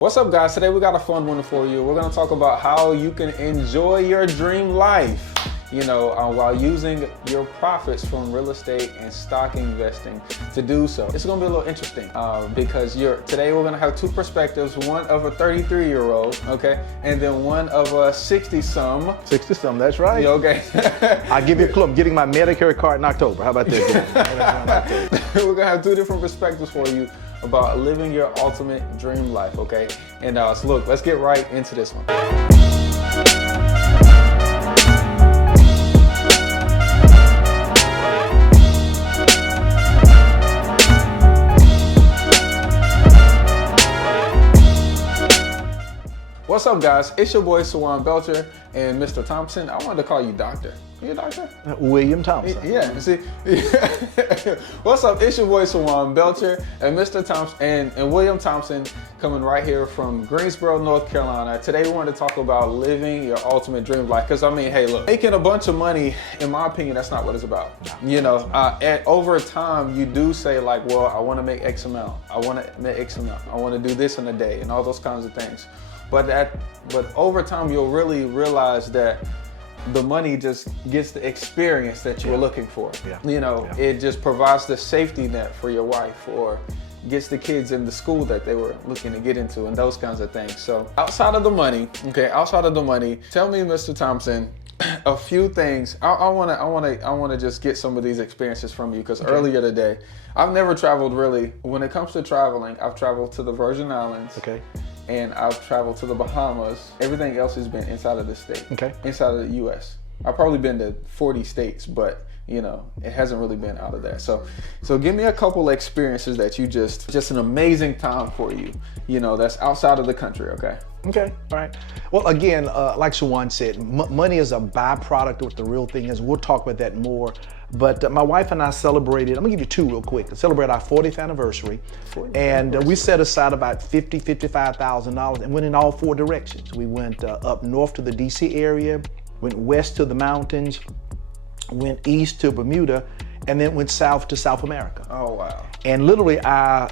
What's up, guys? Today we got a fun one for you. We're gonna talk about how you can enjoy your dream life, while using your profits from real estate and stock investing to do so. It's gonna be a little interesting because today we're gonna have two perspectives, one of a 33-year-old, okay, and then one of a 60-some. 60-some, that's right. Okay. I'll give you a clue. I'm getting my Medicare card in October. How about that? We're gonna have two different perspectives for you about living your ultimate dream life, okay? And so look, let's get right into this one. What's up, guys? It's your boy Sawan Belcher and Mr. Thompson. I wanted to call you Doctor. You a doctor? William Thompson. Yeah, see. What's up? It's your boy Sawan Belcher and Mr. Thompson and William Thompson coming right here from Greensboro, North Carolina. Today we wanted to talk about living your ultimate dream life. Because I mean, hey, look, making a bunch of money, in my opinion, that's not what it's about. And over time, you do say like, well, I want to make X amount. I want to make X amount. I want to do this in a day and all those kinds of things. But over time, you'll really realize that the money just gets the experience that you're looking for. It just provides the safety net for your wife, or gets the kids in the school that they were looking to get into, and those kinds of things. So outside of the money, tell me, Mr. Thompson, a few things. I want to just get some of these experiences from you, because earlier today, I've never traveled really. When it comes to traveling, I've traveled to the Virgin Islands. Okay. And I've traveled to the Bahamas. Everything else has been inside of the state, inside of the U.S. I've probably been to 40 states, but it hasn't really been out of there. So give me a couple experiences that you just an amazing time for you, that's outside of the country, okay? Okay, all right. Well, again, like Sawan said, money is a byproduct of what the real thing is. We'll talk about that more. But my wife and I celebrated, I'm gonna give you two real quick. Celebrate our 40th anniversary. We set aside about $55,000 and went in all four directions. We went up north to the DC area, went west to the mountains, went east to Bermuda, and then went south to South America. Oh, wow. And literally,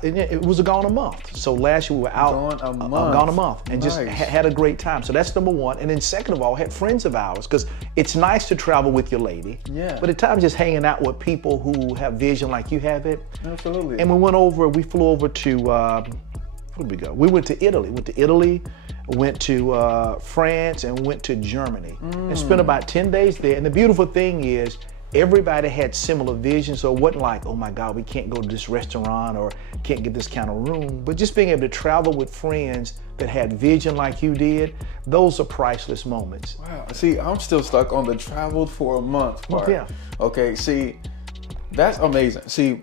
it was gone a month. So last year we were out, gone a month, and just had a great time. So that's number one. And then second of all, had friends of ours, because it's nice to travel with your lady. Yeah. But at times just hanging out with people who have vision like you have it. Absolutely. And we flew over to, where did we go? We went to Italy. Went to France, and went to Germany. And spent about 10 days there. And the beautiful thing is, everybody had similar vision, so it wasn't like, oh my God, we can't go to this restaurant or can't get this kind of room. But just being able to travel with friends that had vision like you did, those are priceless moments. Wow, see, I'm still stuck on the traveled for a month part. Yeah. Okay, see, that's amazing. See,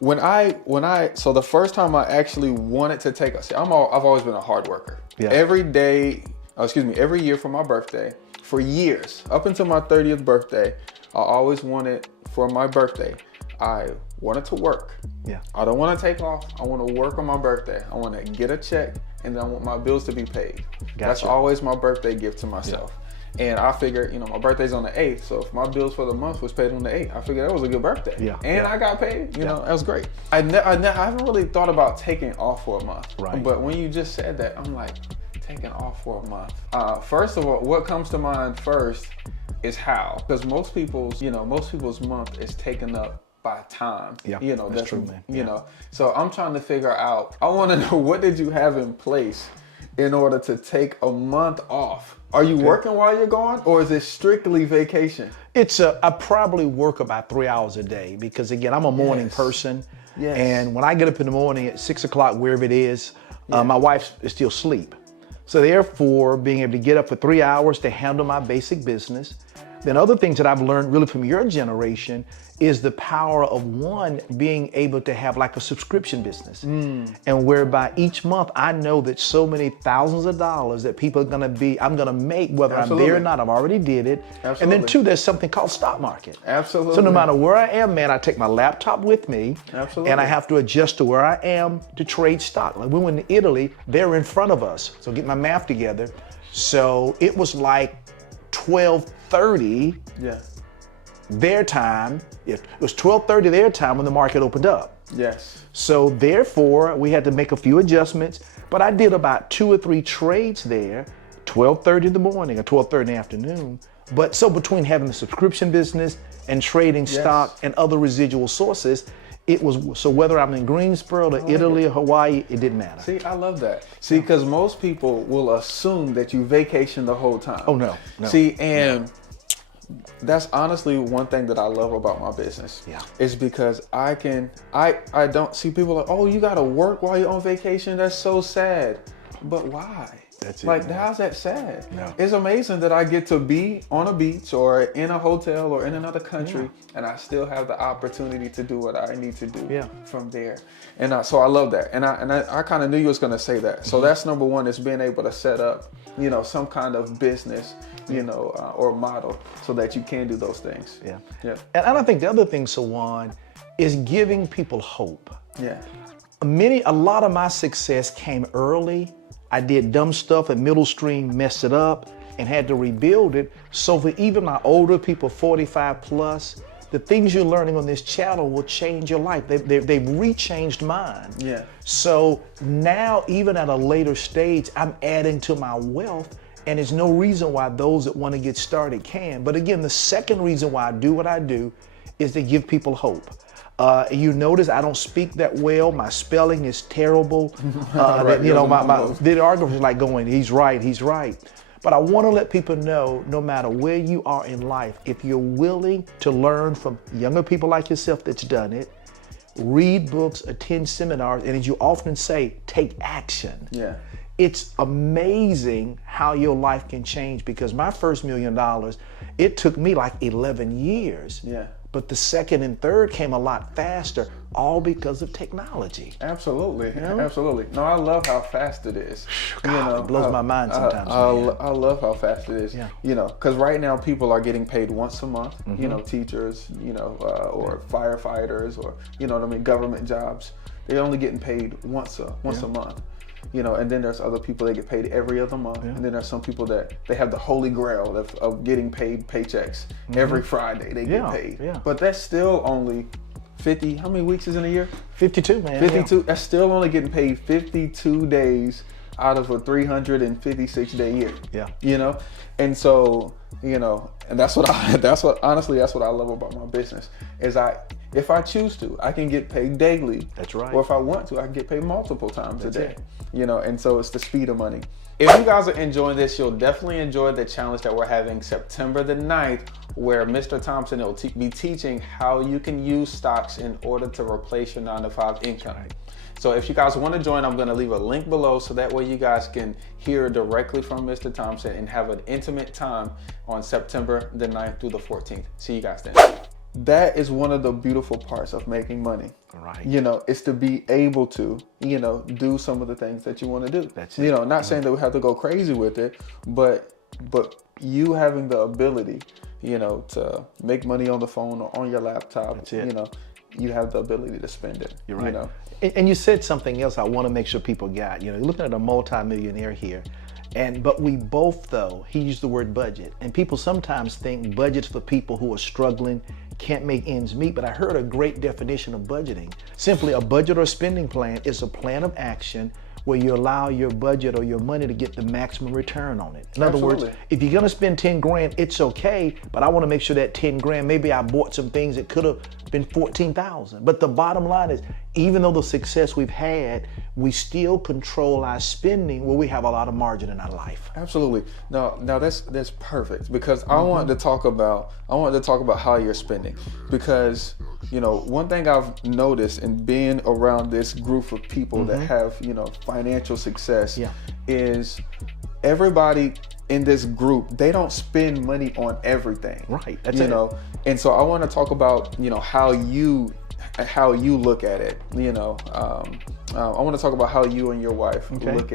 so the first time I actually wanted to take, I've always been a hard worker. Yeah. Every year for my birthday, for years, up until my 30th birthday, I always wanted, for my birthday, I wanted to work. Yeah. I don't want to take off. I want to work on my birthday. I want to get a check, and then I want my bills to be paid. Gotcha. That's always my birthday gift to myself. Yeah. And I figured, my birthday's on the 8th, so if my bills for the month was paid on the 8th, I figured that was a good birthday. Yeah. And I got paid, that was great. I haven't really thought about taking off for a month. Right. But when you just said that, I'm like, taking off for a month. First of all, what comes to mind first is how, because most people's month is taken up by time. Yeah, that's true, man. So I'm trying to figure out, I want to know, what did you have in place in order to take a month off? Are you working while you're gone, or is it strictly vacation? I probably work about 3 hours a day, because again, I'm a morning person. Yes. And when I get up in the morning at 6 o'clock, wherever it is, my wife is still asleep. So therefore, being able to get up for 3 hours to handle my basic business. Then other things that I've learned really from your generation is the power of one, being able to have like a subscription business. And whereby each month I know that so many thousands of dollars that people I'm gonna make, whether I'm there or not. I've already did it. Absolutely. And then two, there's something called stock market. Absolutely. So no matter where I am, man, I take my laptop with me. Absolutely. And I have to adjust to where I am to trade stock. Like we went to Italy, they're in front of us. So get my math together. So it was like 12:30 their time. It was 12:30 their time when the market opened up. Yes. So therefore, we had to make a few adjustments, but I did about 2 or 3 trades there, 12:30 in the morning or 12:30 in the afternoon. But so between having the subscription business and trading stock and other residual sources, it was, so whether I'm in Greensboro to Italy or Hawaii, it didn't matter. See, I love that. See, because most people will assume that you vacation the whole time. Oh, no. See, and that's honestly one thing that I love about my business. Yeah. Is because I don't see people like, oh, you gotta work while you're on vacation. That's so sad. But why? That's it, Like, man. how's that sad? No. It's amazing that I get to be on a beach or in a hotel or in another country, and I still have the opportunity to do what I need to do from there. And so I love that. And I kind of knew you was gonna say that. So that's number one, is being able to set up, some kind of business, or model so that you can do those things. Yeah. And I think the other thing, Sawan, is giving people hope. Yeah. A lot of my success came early. I did dumb stuff at middle stream, messed it up, and had to rebuild it. So for even my older people, 45 plus, the things you're learning on this channel will change your life. They've re-changed mine. Yeah. So now, even at a later stage, I'm adding to my wealth, and there's no reason why those that want to get started can. But again, the second reason why I do what I do is to give people hope. You notice I don't speak that well. My spelling is terrible. Right. My videographer is like going, he's right. But I want to let people know, no matter where you are in life, if you're willing to learn from younger people like yourself that's done it, read books, attend seminars, and as you often say, take action. Yeah. It's amazing how your life can change, because my first $1 million, it took me like 11 years. Yeah. But the second and third came a lot faster, all because of technology. Absolutely. Absolutely. No, I love how fast it is. God, it blows my mind sometimes. I love how fast it is. Yeah. Because right now people are getting paid once a month, teachers, or firefighters, or, government jobs. They're only getting paid once a month. And then there's other people that get paid every other month. And then there's some people that they have the holy grail of getting paid paychecks every Friday. They get paid. Yeah. But that's still only 50, how many weeks is in a year? 52, man. 52, that's still only getting paid 52 days out of a 356-day year. Yeah. And so, and that's what honestly, that's what I love about my business, is if I choose to, I can get paid daily. That's right. Or if I want to, I can get paid multiple times a day. it. And so it's the speed of money. If you guys are enjoying this, you'll definitely enjoy the challenge that we're having September the 9th, where Mr. Thompson will be teaching how you can use stocks in order to replace your 9-to-5 income. So if you guys want to join, I'm going to leave a link below, so that way you guys can hear directly from Mr. Thompson and have an intimate time on September the 9th through the 14th. See you guys then. That is one of the beautiful parts of making money. Right. Is to be able to, do some of the things that you want to do. That's it. Not saying that we have to go crazy with it, but you having the ability, to make money on the phone or on your laptop. That's it. You have the ability to spend it. You're right. And you said something else I want to make sure people got. You're looking at a multimillionaire here. But we both, though, he used the word budget. And people sometimes think budgets for people who are struggling, can't make ends meet. But I heard a great definition of budgeting. Simply, a budget or spending plan is a plan of action where you allow your budget or your money to get the maximum return on it. In other words, if you're gonna spend 10 grand, it's okay, but I wanna make sure that 10 grand, maybe I bought some things that could have been 14,000. But the bottom line is, even though the success we've had, we still control our spending where we have a lot of margin in our life. Absolutely. Now that's perfect, because I wanted to talk about how you're spending, because one thing I've noticed in being around this group of people that have financial success is everybody in this group, they don't spend money on everything. Right. That's and so I want to talk about how you look at it. I want to talk about how you and your wife look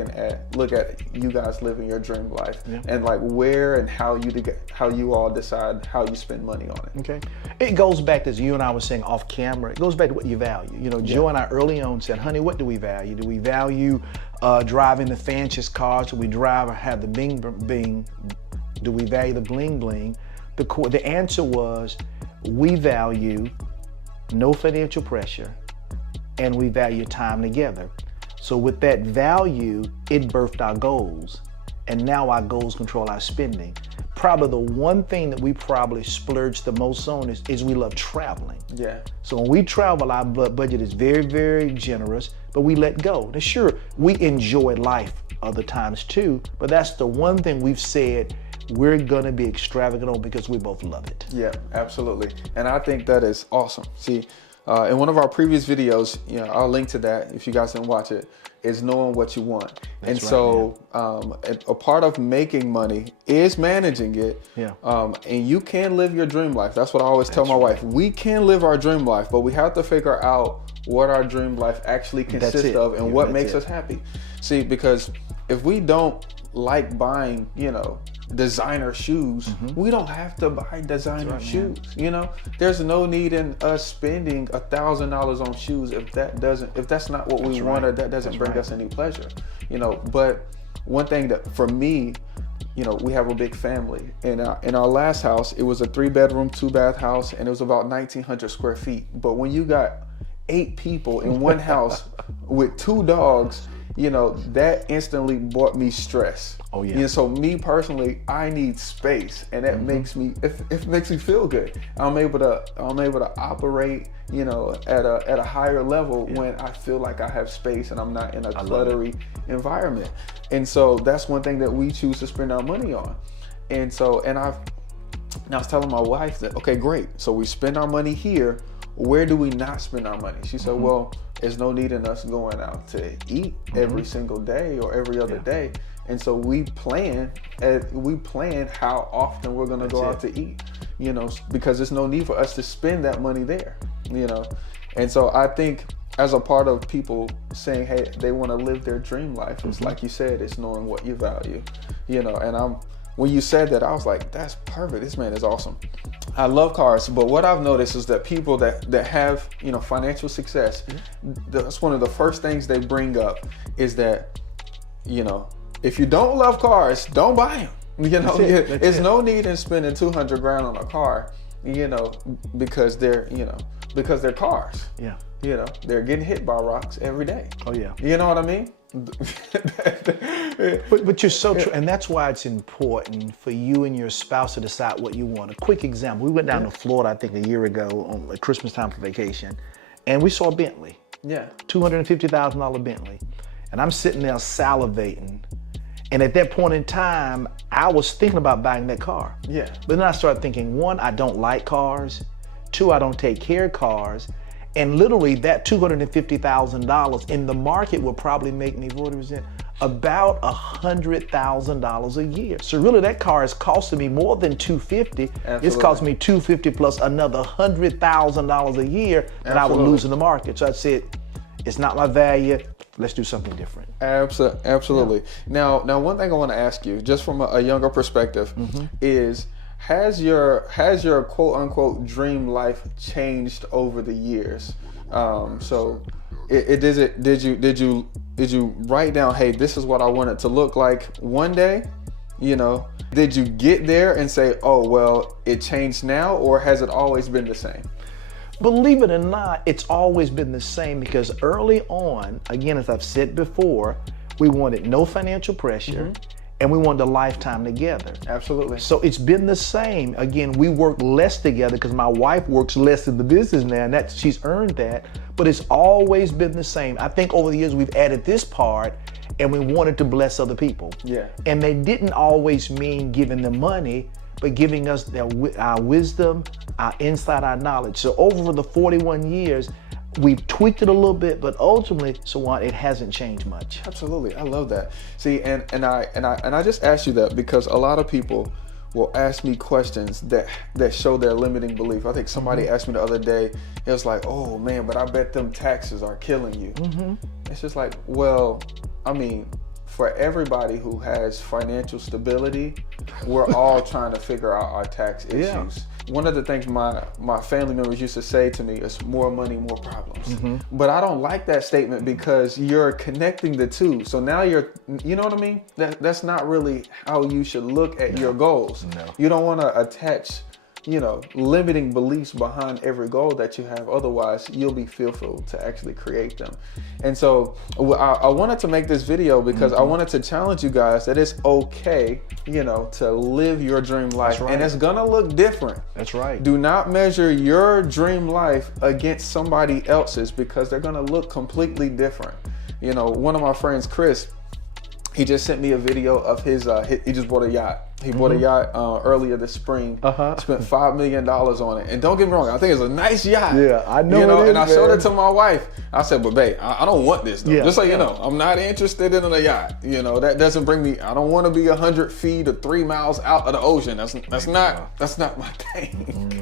at you guys living your dream life, and like where and how you all decide how you spend money on it. Okay. It goes back, as you and I were saying off camera, it goes back to what you value. Joe and I early on said, honey, what do we value? Do we value driving the fanciest cars? Do we drive or have the bing bing? Do we value the bling bling? The answer was, we value no financial pressure, and we value time together. So with that value, it birthed our goals. And now our goals control our spending. Probably the one thing that we probably splurge the most on is we love traveling. Yeah. So when we travel, our budget is very, very generous, but we let go. Now sure, we enjoy life other times too, but that's the one thing we've said we're gonna be extravagant on because we both love it. Yeah, absolutely. And I think that is awesome. See, in one of our previous videos, I'll link to that if you guys didn't watch it, is knowing what you want. That's and so a part of making money is managing it. Yeah. And you can live your dream life. That's what I always tell my wife. We can live our dream life, but we have to figure out what our dream life actually consists of and what makes us happy. See, because if we don't like buying, designer shoes, we don't have to buy designer shoes. There's no need in us spending $1,000 on shoes if that's not what we want, or that doesn't bring us any pleasure. But one thing that for me, we have a big family. In our last house, it was a 3-bedroom, 2-bath house, and it was about 1,900 square feet. But when you got 8 people in one house with 2 dogs, that instantly brought me stress. Oh yeah. So me personally, I need space, and that makes me it makes me feel good. I'm able to operate, at a higher level when I feel like I have space and I'm not in a cluttery environment. And so that's one thing that we choose to spend our money on. And I was telling my wife that, okay, great. So we spend our money here. Where do we not spend our money? She said, well, there's no need in us going out to eat every single day or every other day. And so we plan how often we're gonna go out to eat, because there's no need for us to spend that money there, And so I think as a part of people saying, hey, they wanna live their dream life, it's like you said, it's knowing what you value, and when you said that, I was like, that's perfect. This man is awesome. I love cars, but what I've noticed is that people that have, financial success, that's one of the first things they bring up is that, if you don't love cars, don't buy them. There's no need in spending $200,000 on a car, because they're cars. Yeah. They're getting hit by rocks every day. Oh yeah. You know what I mean? But you're so true, and that's why it's important for you and your spouse to decide what you want. A quick example: we went down to Florida, I think, a year ago on Christmas time for vacation, and we saw a Bentley. Yeah. $250,000 Bentley, and I'm sitting there salivating. And at that point in time, I was thinking about buying that car. Yeah. But then I started thinking: 1, I don't like cars. 2, I don't take care of cars. And literally that $250,000 in the market will probably make me, what was it, about $100,000 a year. So really that car is costing me more than $250. It's costing me $250 plus another $100,000 a year that I would lose in the market. So I said, it's not my value. Let's do something different. Absolutely. Yeah. Now, one thing I want to ask you, just from a younger perspective, is has your quote unquote dream life changed over the years? So did you write down, hey, this is what I want it to look like one day? Did you get there and say, oh, well, it changed now, or has it always been the same? Believe it or not, it's always been the same, because early on, again, as I've said before, we wanted no financial pressure. And we wanted a lifetime together. Absolutely. So it's been the same. Again, we work less together because my wife works less in the business now, and she's earned that. But it's always been the same. I think over the years we've added this part, and we wanted to bless other people. Yeah. And they didn't always mean giving them money, but giving us our wisdom, our insight, our knowledge. So over the 41 years, we've tweaked it a little bit, but ultimately, Sawant, it hasn't changed much. Absolutely, I love that. See, and I just asked you that because a lot of people will ask me questions that show their limiting belief. I think somebody asked me the other day. It was like, "Oh man, but I bet them taxes are killing you." It's just like, well, I mean, for everybody who has financial stability, we're all trying to figure out our tax issues. Yeah. One of the things my family members used to say to me is more money, more problems. But I don't like that statement because you're connecting the two. So now you know what I mean? That's not really how you should look at your goals. No. You don't want to attach limiting beliefs behind every goal that you have. Otherwise, you'll be fearful to actually create them. And so I wanted to make this video because I wanted to challenge you guys that it's okay, to live your dream life. That's right. And it's gonna look different. That's right. Do not measure your dream life against somebody else's, because they're gonna look completely different. One of my friends, Chris, he just sent me a video of his, he just bought a yacht. He bought a yacht earlier this spring, spent $5 million on it. And don't get me wrong, I think it's a nice yacht. Yeah, I know it is, and I showed man. it to my wife. I said, but babe, I don't want this though. Yeah, Just so you know, I'm not interested in a yacht. That doesn't bring me, I don't want to be 100 feet or 3 miles out of the ocean. That's not my thing.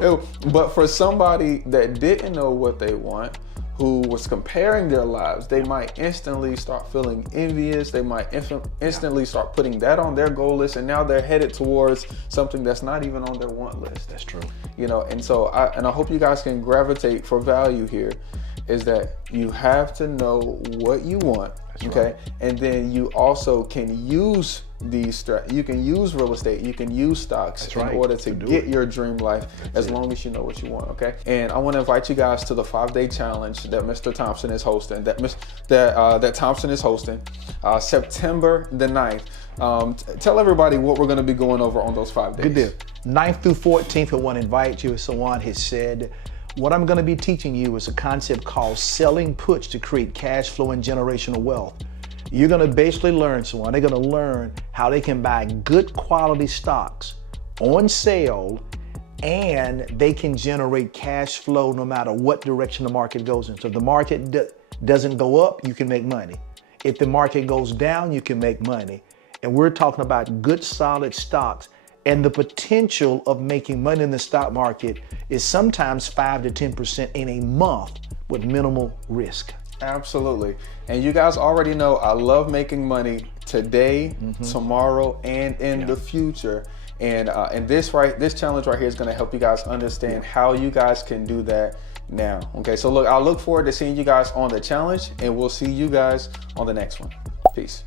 No. But for somebody that didn't know what they want, who was comparing their lives, they might instantly start feeling envious. They might instantly start putting that on their goal list, and now they're headed towards something that's not even on their want list. That's true. And so I hope you guys can gravitate for value here, is that you have to know what you want. That's okay. Right. And then you also can use you can use real estate, you can use stocks in order to get your dream life, as long as you know what you want, okay? And I want to invite you guys to the 5-day challenge that Mr. Thompson is hosting, that Thompson is hosting, September the 9th. Tell everybody what we're going to be going over on those 5 days. Good deal. 9th through 14th, I want to invite you, as Sawan has said. What I'm going to be teaching you is a concept called selling puts to create cash flow and generational wealth. You're going to basically learn, Sawan, they're going to learn how they can buy good quality stocks on sale, and they can generate cash flow no matter what direction the market goes in. So if the market doesn't go up, you can make money. If the market goes down, you can make money. And we're talking about good, solid stocks. And the potential of making money in the stock market is sometimes 5 to 10% in a month with minimal risk. Absolutely. And you guys already know I love making money today, tomorrow, and in the future. And this challenge right here is going to help you guys understand how you guys can do that now. Okay, so look, I look forward to seeing you guys on the challenge, and we'll see you guys on the next one. Peace.